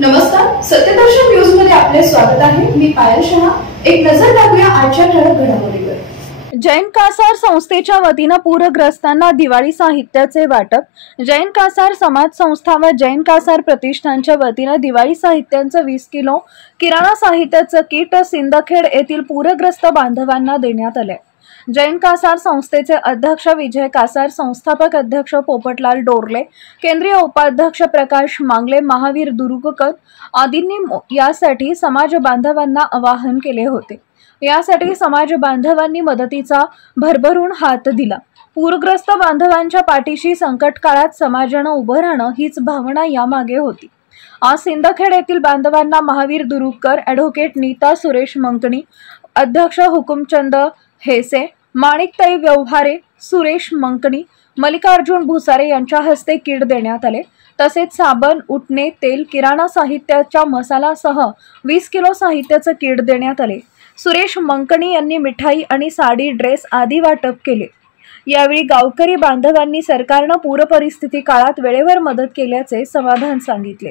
नमस्कार, सत्यदर्शन न्यूज मध्ये आपले स्वागत आहे। मी पायल शहा। एक नजर टाकूया आजच्या ठळक घडामोडीवर। जैन कासार संस्थेच्या वतीने पूरग्रस्तांना दिवाळी साहित्याचे वाटप। जैन कासार समाज संस्था व जैन कासार प्रतिष्ठानच्या वतीने दिवाळी साहित्याचं 20 किलो किराणा साहित्याचं किट सिंदखेड येथील पूरग्रस्त बांधवांना देण्यात आले। जैन कासार संस्थेचे अध्यक्ष विजय कासार, संस्थापक अध्यक्ष पोपटलाल डोरले, केंद्रीय उपाध्यक्ष प्रकाश मांगले, महावीर दुरुगकर आदींनी यासाठी समाज बांधवांना आवाहन केले होते। यासाठी समाज बांधवांनी मदतीचा भरभरून हात दिला। पूरग्रस्त बांधवांच्या पाठीशी संकट काळात समाजानं उभं राहणं हीच भावना यामागे होती। आज सिंदखेड येथील बांधवांना महावीर दुरुगकर, ॲडव्होकेट नीता सुरेश मंकणी, अध्यक्ष हुकुमचंद हेसे, माणिकताई व्यवहारे, सुरेश मंकणी, मल्लिकार्जुन भुसारे यांच्या हस्ते किट देण्यात आले। तसेच साबण, उटणे, तेल, किराणा साहित्याच्या मसालासह 20 किलो साहित्याचं किट देण्यात आले। सुरेश मंकणी यांनी मिठाई आणि साडी, ड्रेस आदी वाटप केले। यावेळी गावकरी बांधवांनी सरकारनं पूरपरिस्थिती काळात वेळेवर मदत केल्याचे समाधान सांगितले।